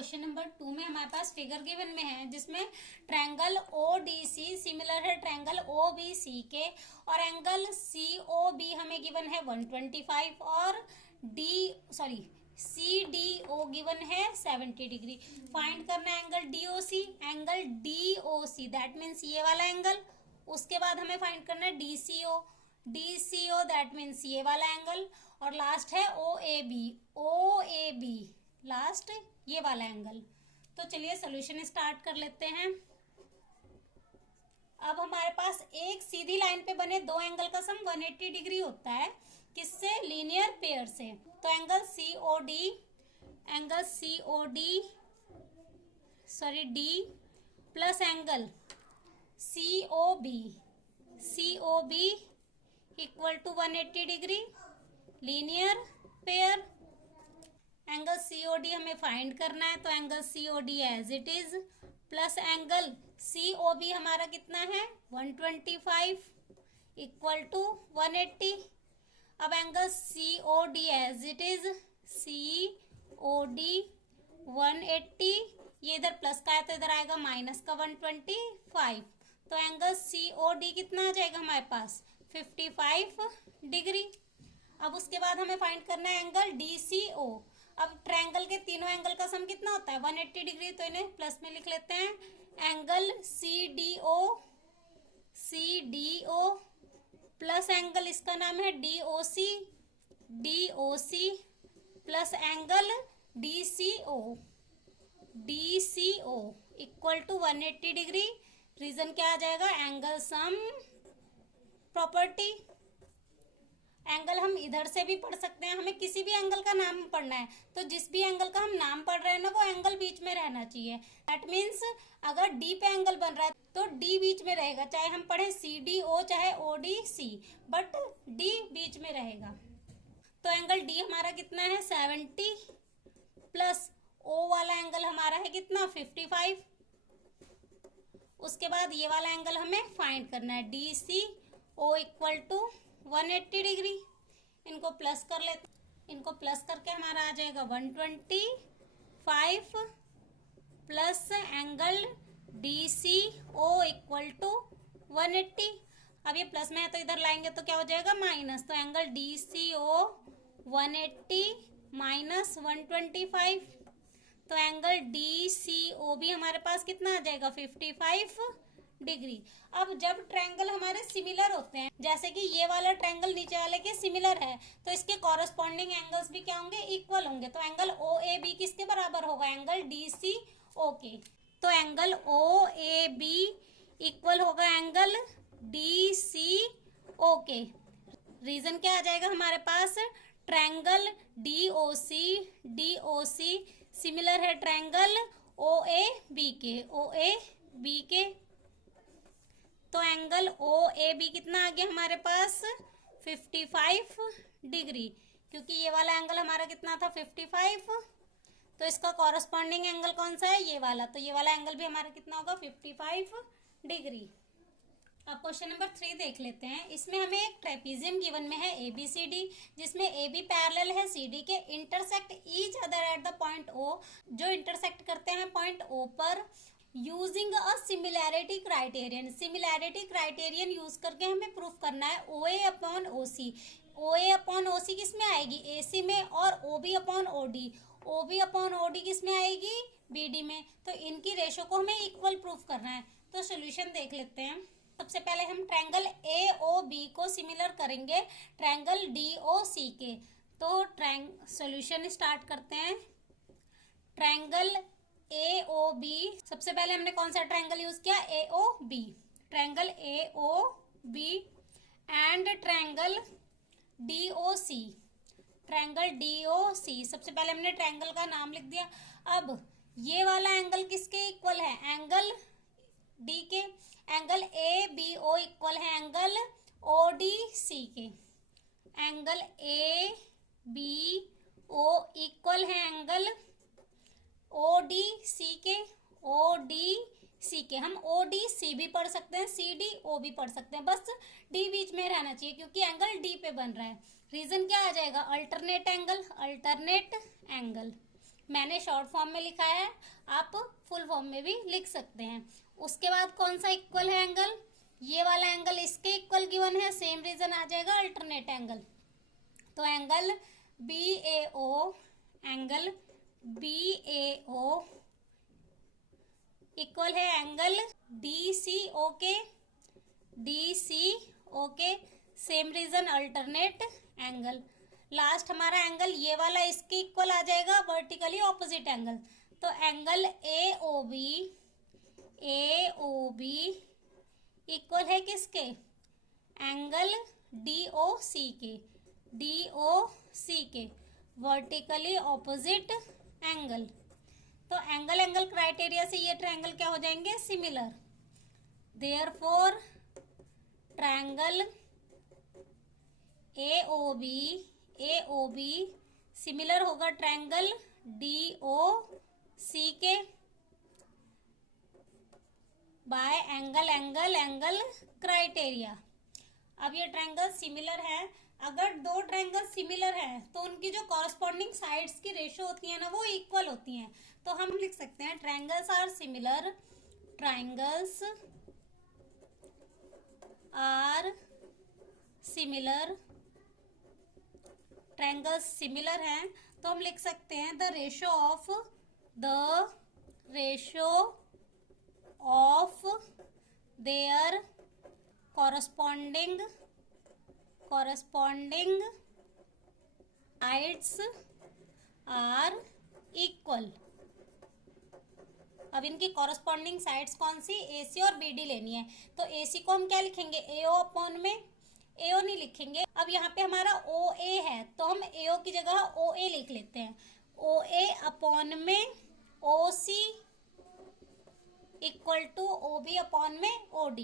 Question number 2 में हमारे पास figure given में है जिसमें ट्रायंगल ODC सिमिलर है ट्रायंगल OBC के और एंगल COB हमें गिवन है 125 और CDO गिवन है 70 डिग्री। फाइंड करना है एंगल DOC दैट मीन्स ये वाला एंगल। उसके बाद हमें फाइंड करना है DCO दैट मीन्स ये वाला एंगल और लास्ट है OAB लास्ट ये वाला एंगल। तो चलिए सॉल्यूशन स्टार्ट कर लेते हैं। अब हमारे पास एक सीधी लाइन पे बने दो एंगल का सम 180 डिग्री होता है, किससे? लीनियर पेयर से। तो angle D plus angle COB equal to 180 degree linear pair. Angle COD हमें फाइंड करना है, तो angle COD as it is plus angle COB हमारा कितना है 125 इक्वल टू 180। अब angle COD as it is COD 180, ये इधर प्लस का है तो इधर आएगा माइनस का 125। तो एंगल COD कितना आ जाएगा हमारे पास 55 डिग्री। अब उसके बाद हमें फाइंड करना है एंगल DCO। अब ट्रायंगल के तीनों एंगल का सम कितना होता है 180 डिग्री, तो इन्हें प्लस में लिख लेते हैं। एंगल CDO प्लस एंगल इसका नाम है DOC plus angle DCO equal to 180 degree. Reason क्या आ जाएगा? Angle sum property. एंगल हम इधर से भी पढ़ सकते हैं, हमें किसी भी एंगल का नाम पढ़ना है तो जिस भी एंगल का हम नाम पढ़ रहे हैं ना वो एंगल बीच में रहना चाहिए। दैट मीन्स अगर D पे एंगल बन रहा है तो D बीच में रहेगा, चाहे हम पढ़े CDO चाहे ODC, बट D बीच में रहेगा। तो एंगल D हमारा कितना है 70 प्लस O वाला एंगल हमारा है कितना 55। उसके बाद ये वाला एंगल हमें फाइंड करना है DCO इक्वल टू 180 डिग्री। इनको प्लस कर लेते, इनको प्लस करके हमारा आ जाएगा 125 plus angle DCO equal to 180। अब ये प्लस में है तो इधर लाएंगे तो क्या हो जाएगा माइनस, तो एंगल DCO 180 माइनस 125। तो एंगल DCO भी हमारे पास कितना आ जाएगा 55 डिग्री। अब जब ट्रायंगल हमारे सिमिलर होते हैं, जैसे कि ये वाला ट्रायंगल नीचे वाले के सिमिलर है, तो इसके कॉरस्पॉन्डिंग एंगल्स भी क्या होंगे? इक्वल होंगे। तो एंगल OAB किसके बराबर होगा? एंगल DCO के। तो एंगल OAB इक्वल होगा एंगल DCO के। रीजन क्या आ जाएगा हमारे पास? ट्रायंगल DOC सिमिलर है ट्रायंगल OAB के। तो एंगल OAB कितना आ गया हमारे पास 55 डिग्री, क्योंकि ये वाला एंगल हमारा कितना था 55, तो इसका कॉरस्पॉन्डिंग एंगल कौन सा है? ये वाला। तो ये वाला एंगल भी हमारा कितना होगा 55 डिग्री। अब क्वेश्चन नंबर 3 देख लेते हैं। इसमें हमें एक ट्रेपीजियम गिवन में है ABCD, जिसमें AB पैरेलल है CD के, intersect each other at the point O, जो इंटरसेक्ट करते हैं पॉइंट O पर using a similarity criterion use करके हमें प्रूफ करना है OA अपॉन OC किस में आएगी? AC में, और OB अपॉन OD किस में आएगी? BD में। तो इनकी रेशो को हमें इक्वल प्रूफ करना है। तो सोल्यूशन देख लेते हैं। सबसे पहले हम ट्रायंगल AOB को सिमिलर करेंगे ट्रायंगल DOC के। तो सोल्यूशन स्टार्ट करते हैं। ट्रायंगल AOB, सबसे पहले हमने कौन सा ट्रायंगल यूज किया? AOB। Triangle AOB and triangle DOC। सबसे पहले हमने ट्रायंगल का नाम लिख दिया। अब ये वाला एंगल किसके इक्वल है? एंगल D के। एंगल ABO इक्वल है एंगल ODC के। एंगल ABO इक्वल है एंगल ODC के। हम ODC भी पढ़ सकते हैं, CDO भी पढ़ सकते हैं, बस D बीच में रहना चाहिए क्योंकि एंगल D पे बन रहा है। रीजन क्या आ जाएगा? Alternate angle. मैंने शॉर्ट फॉर्म में लिखा है, आप फुल फॉर्म में भी लिख सकते हैं। उसके बाद कौन सा इक्वल है एंगल, ये वाला एंगल इसके इक्वल गिवन है, सेम रीजन आ जाएगा अल्टरनेट एंगल। तो angle BAO, angle BAO equal है एंगल DCO के, DCO के, same reason alternate angle. Last हमारा एंगल ये वाला इसके इक्वल आ जाएगा, वर्टिकली ऑपोजिट एंगल। तो एंगल AOB इक्वल है किसके, एंगल DOC के, DOC के, वर्टिकली ऑपोजिट एंगल। तो एंगल क्राइटेरिया से ये ट्रायंगल क्या हो जाएंगे, similar. Therefore triangle AOB similar होगा ट्रायंगल DOC के बाय एंगल क्राइटेरिया। अब ये ट्रायंगल सिमिलर है। अगर दो ट्रायंगल सिमिलर है तो उनकी जो कॉरस्पॉन्डिंग साइड्स की रेशो होती है ना, वो इक्वल होती हैं। तो हम लिख सकते हैं triangles are similar, triangles are similar, triangles similar हैं तो हम लिख सकते हैं the ratio of their corresponding sides are equal. अब इनकी कॉरस्पॉन्डिंग साइड्स कौन सी, AC और BD लेनी है। तो AC को हम क्या लिखेंगे, AO अपॉन में, AO नहीं लिखेंगे। अब यहाँ पे हमारा OA है तो हम AO की जगह OA लिख लेते हैं। OA अपॉन में OC equal to OB upon में OD,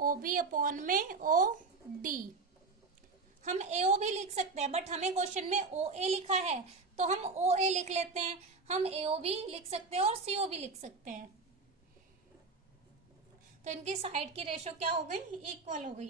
OB अपॉन में OD। हम AO भी लिख सकते हैं, बट हमें क्वेश्चन में OA लिखा है तो हम OA लिख लेते हैं। हम AO भी लिख सकते हैं और CO भी लिख सकते हैं। तो इनकी साइड की रेशो क्या हो गई, इक्वल हो गई।